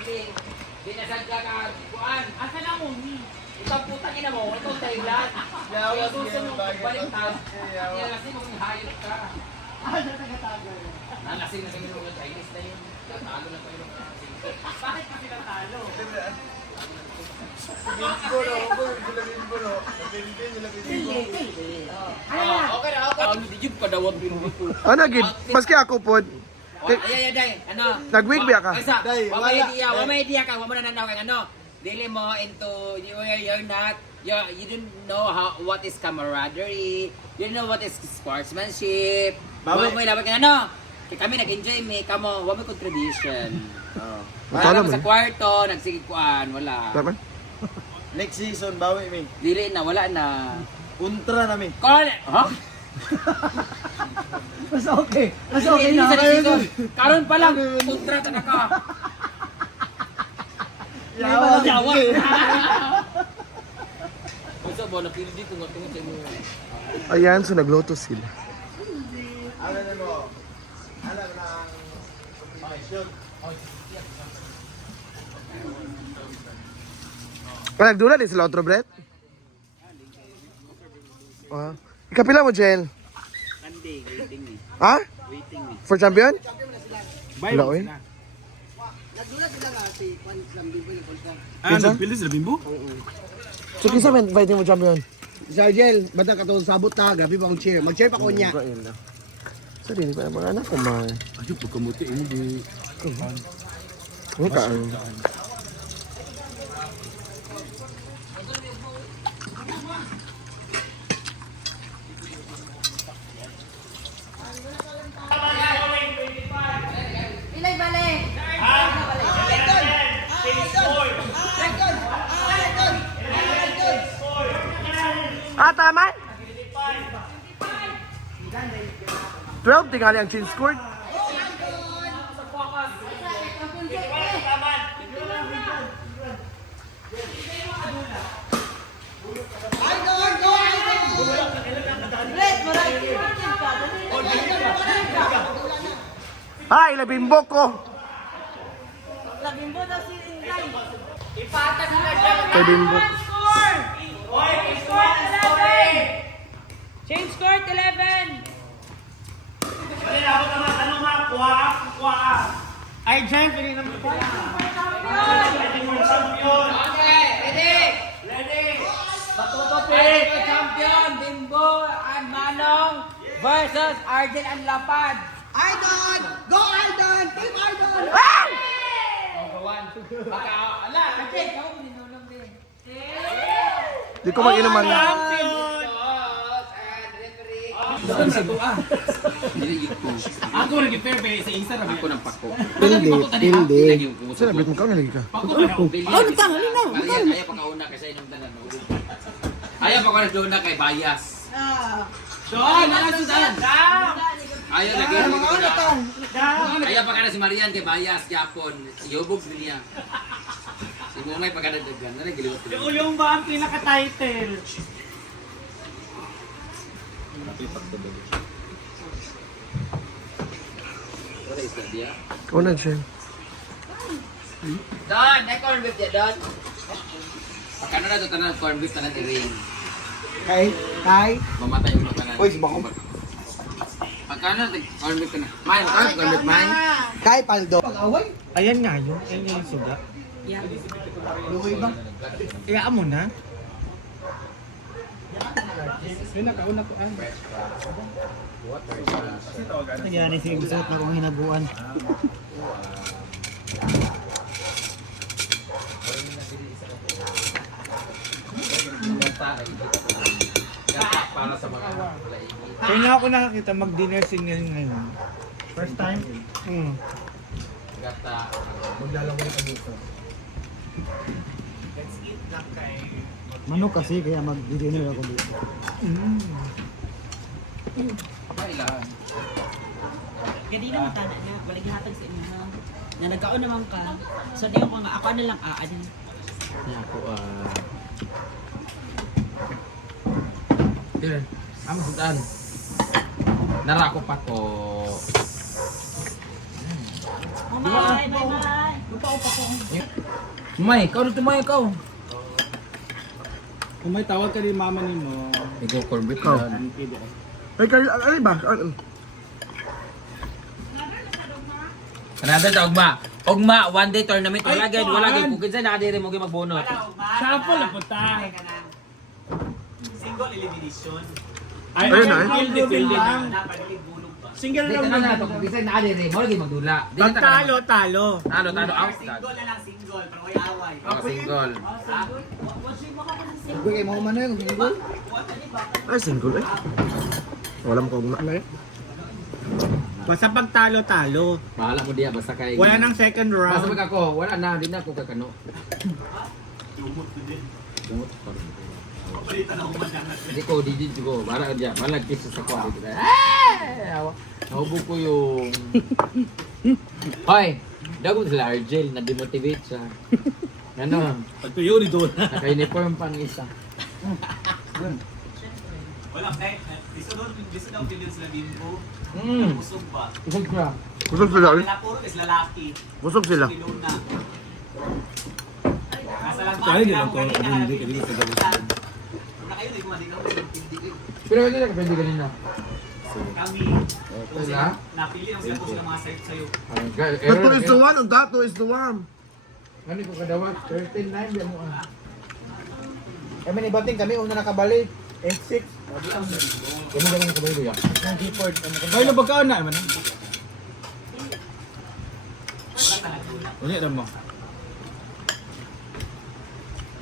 Di nasad ka ka, kuan. Asa na mo ni? Itong putang ina mo, itong Thailand. Kaya susunod, baliktad. Kaya kasi kung hayop ka. Nalasing na sa inyo ng Chinese na yun. Talo na kayo. Bakit pa sila talo? Okay na, okay. Ano, di yun kadawag din mo. Ano gid? Maski ako pod. Ay, day. Ano? Nag-wig ba ka? Day, wala idea ka. Wala na nandaw kay ano. Dili mo into you're not you don't know what is camaraderie. You don't know what is sportsmanship. Wala mo ilabag kay ano. Kami nag-enjoy me, kamo, wala mo contribution. Wala sa kwarto, nagsigikuan, wala. Dapat? Next season, bawi mi. Dili na, wala na. Ultra na mi. Ha? Mas okay. Mas okay na. Karon pa lang, kontrata na ka. Yawa. Basta ba, napili dito nga tungkol sa inyo. Ayan, so nagluto sila. Ano na mo? Alam na ang pamisyon. Nagdula din sila otro Brett? Ikapila mo, Jel? Sunday, waiting me. Ha? Waiting me. For champion? Wala, oy. Nagdula sila nga si Juan Lambibo yung kontra. Nagpili sila bimbo? So, kisa man, fighting mo champion? Sargel, bata ka to sabot na, gabi pa akong cheer. Mag-cheer pa ko niya. So, di pa mga anak ko, ma. Ayo, pagkamuti mo di. Ano ka? Ilay bale. Tama? 12, tingali ang change scored. Ay, labimbok ko. Labimbo na si Inday. Ipata sila dyan. Labimbok. Change court 11. Ay, Jen, pili naman ko. Ready, champion, Bimbo and Manong versus Arden and Lapad. Ardon! Go Ardon! Team Ardon! Ala, Arden, ikaw minunong din. Di ko mag-inuman. Ako nag-fair pay sa isa na ako ng pako. Hindi. Sila, bit mo ka, nalagi ka. Pako na ako. Oh, nagtangali na. Ayaw pa kauna kasi inom tanan. Ayaw pa ka nagduna kay Bayas. Doon, nalasudan. Ayaw lagi mo ko na. Ayaw pa ka na si Marian kay Bayas Japon. Yobog niya. Si Mumay pa ka nagdagan. Nalagiliwat. Yung ba ang pinaka-title? Wala isda dia. Ikaw na, Jen. Don, na corn beef dia, Don. Pakano na ito tanan corn beef tanan i-ring. Kay? Mamatay yung makanan. Uy, si Bako. Pakano na corn beef tanan. Man, corn beef man. Kay Paldo. Pag-away? Ayan nga yun. Ayan yung suga. Luwi ba? Iyaan mo na. Yun na, kauna ko. Nangyari si Ibsot na kung hinabuan. Para sa mga Kaya nga ako nakakita mag-dinner singer ngayon. First time? gata. Maglalaway ka dito. Manok kasi kaya mag-dinner ako dito. Kailangan. Gadi na matana niya. Walang hatag sa inyo. Na nagkaon naman ka. So di ko nga ako na lang aan. Ako Dire, amo sudan. Narako pa ko. Bye bye. Bye bye. May, ikaw na tumay ikaw. Kung may tawag ka rin mama ni mo. Ikaw corbett Ikaw. na. Ay, kayo, ano ba? Another tawag ba? Ugma, one day tournament. Wala gid, wala gid. Kung kinsa nakadiri mo gyud magbonus. Sample na punta. Single elimination. Ayun na, lang. Napanilibulog pa. Single Dito lang na na naman. to. Kung kinsa nakadiri mo lagi magdula. Pag talo, talo. Talo out. Single na lang, single. Pero may away. Oh, single. Uy, kay mo man na yung single. Ay, single eh. Wala mo kong na eh. Basta pag talo, talo. Bahala mo diya basta kay. Wala nang second Basta round. pag ako, wala na, di na ako kakano. Hindi ko, di ko. Bara diya, balag kisa sa kwa. Naubog ko yung... Hoy! Dago sila Argel, na-demotivate siya. Ano? Pagtuyo ni Doon. Naka-uniform pang isa. Wala, gusto daw opinion sila Bimbo. Hmm. Busog ba? Isang ka. Busog sila eh. Wala puro is lalaki. Busog sila. Si Luna. Nasa lang Kaya nilang ko, hindi ka dito sa gawin. Wala kayo, di kumali lang. Pero hindi na kapindi kanina. Kami. Kung Sila? napili lang sila kung sila mga sa'yo. But two is the one, and that two is the one. Ano ko kadawat? 13-9 yan mo ah. Kami ni Bating, kami una nakabalik. 8-6. Kami kami nakabaylo ya. Ng Gifford. Ay, nabagkaan na naman. Ulit na mo.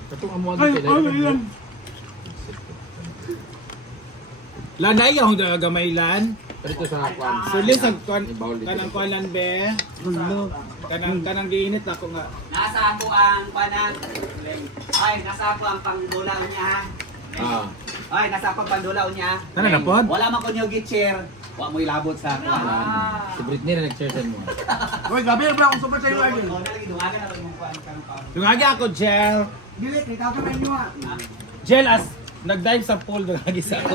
Katong amo ang kailan. Lanay yung gamaylan. Dito sa kwan. Suli sa kanang kwalan be. Kanang giinit ako nga. Nasa ako ang panang. Ay, nasa ako ang pangdulaw niya. Ah. Ay, nasa ako ang pangdulaw niya. Ano na pod? Wala man ko niyo gitcher. Wala mo ilabot sa ako. Si Britney na nag-share mo. Uy, gabi, ba akong super sa'yo lagi. Dungagan na yung kuwan kang pa. Yung agi ako, Gel. Dili, ikaw ka man niya. Gel as nag-dive sa pool, yung agi sa ako.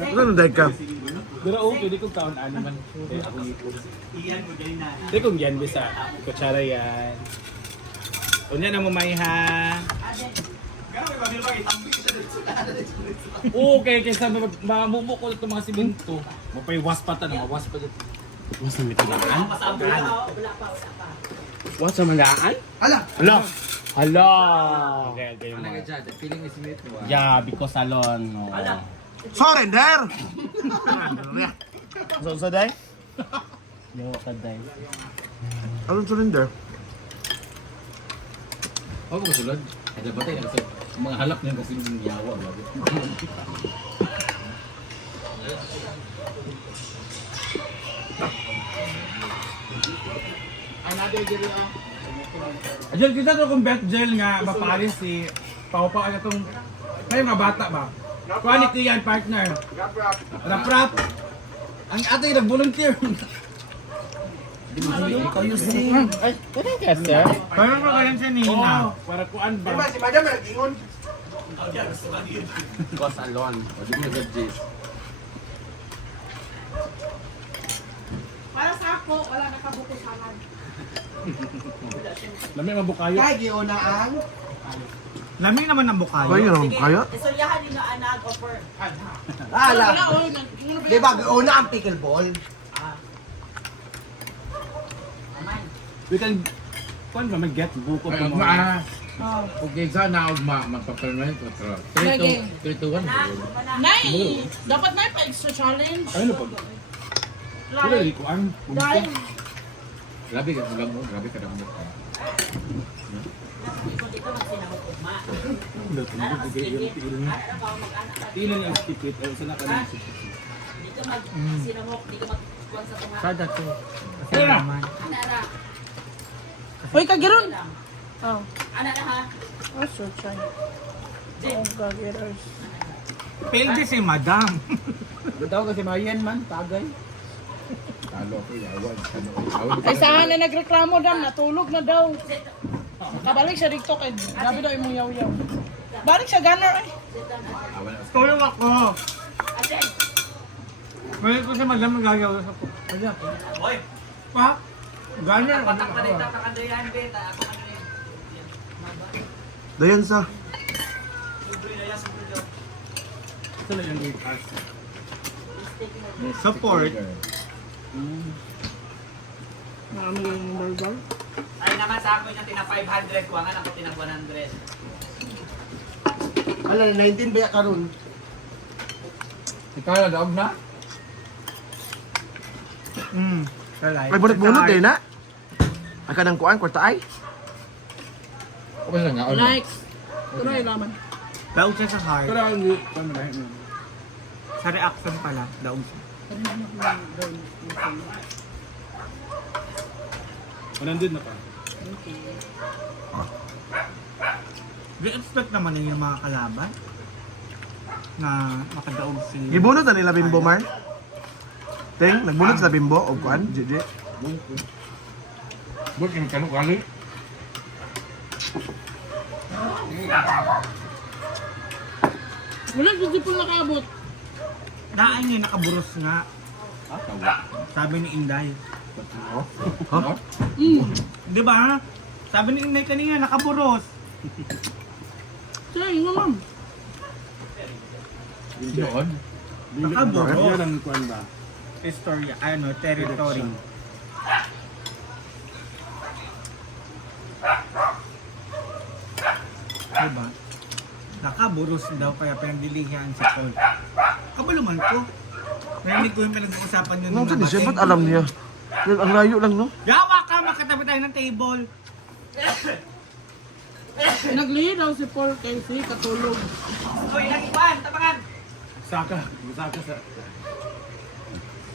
Ano nang dahil ka? Pero pwede kong taon naman. Ako ipon. Iyan ko din na. Pwede kong yan, bisa. Kutsara yan. Unya na mo may ha. Oo, kaya kaysa mamumukol itong mga simento. Mo pa'y waspa ta na, waspa dito. Was na mito daan? Was sa mandaan? Ala! Hala! Hala! Okay, okay. Ano ka dyan? Feeling is mute mo ah. Yeah, because salon. No. Surrender! So day? Yo, kaday. Anong surrender? Ako ba sulod? Ay, dapat tayo kasi mga halap niya kasi yung yawa. Ajel, kita to kung bet gel nga mapalis si Pau-Pau ano tong kayo nga bata ba? Quality yan partner. Rap-rap. Ang ate nag-volunteer. Ikaw yung sing. Ay, ano ka sir? Parang ka kayan siya Nina. Para kuan ba? Si Madam, nag-ingon. Boss alone. O di mo nag-jis. Para sa ako, wala nakabukusanan. Lami mabukayo. Kaya giuna ang. Lami naman ang bukayo. Kaya naman kaya? Isulyahan din na anak offer. Ala. Wala, oh, Di ba, giuna ang pickleball. We can kuan ba mag-get buko Ay, pa mo. ugma. Okay, sana ugma. Magpapermanent ko. 3 to 1. Nay, dapat na pa extra challenge. Ano pa? Wala Like, rin kuan. dahil, Grabe ka lang mo. Grabe ka lang mo. Tingnan niya ang tipit. Ay, sana ka na. Dito sinamok, dito magkuhan sa tunga. Sada to. Kasi naman. Anara. Hoy, kagiron. Oh, Anara ha. so try. Oh, kagirers. Pelde si madam. Daw kasi Marian man, tagay. Talo ko yawan. Yawan. Ay, saan na nagreklamo dam, natulog na daw. Kabalik siya dito kay grabe daw imong yaw-yaw. Balik siya gunner ay. Tulong ako. Ate, Balik ko si madam magagawa sa ko. Hoy, Pa? Ganyan. Patak pa rin na kakandayan, bet. Ako ano yun. Dayan sa. Ito na yung weekend. Support. Marami yung burger. Ay naman sa akin yung tina 500, kuwangan ako tina 100. Wala na 19 ba karon? Ikaw na, daog na? Kalay. Ay, bunot-bunot din na. Ay, kanang kuan, kwarta ay. Ako sa nga, Like. Tuloy laman. Daog siya sa heart. Pero hindi, paano na yun? Sa reaction pala, daog siya. 100 na pa. Di-expect naman yung mga kalaban na makadaog si... Gibunot na nila Bimbo, Mar. Ting, nagbunot sila Bimbo, o kuan, Gigi. Buat yung kanong kali. Wala, hindi po nakaabot. Daan niya nakaburos nga. Sabi ni Inday. Di ba? Sabi ni Inday kanina, nakaburos. Siya, yun ma'am. Doon? Nakaburos. Yan ang kuwan ba? Istorya, ano, territory. Diba? Nakaburos daw kaya pinagdilihan si Paul. Kabaluman ko. Narinig ko yung pinag-uusapan yun. Ano ito ni siya? Ba't alam niya? Well, ang layo lang, no? Gawa ka! Makatabi tayo ng table. Naglihi daw si Paul Casey, katulog. Uy, nag-iwan, tapangan! Saka sa...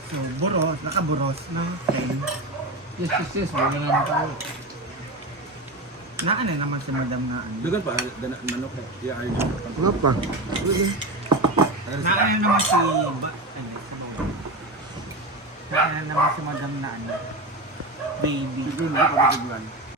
So, buros, nakaburos na yung Yes. Wala na naman tayo. Naan na naman si Madam na ano. Dugan pa, manok eh. Yeah, ayun. Wala pa. Naan na naman si... Naan na naman si Madam na ano. Baby. Siguro hindi pa matiguan.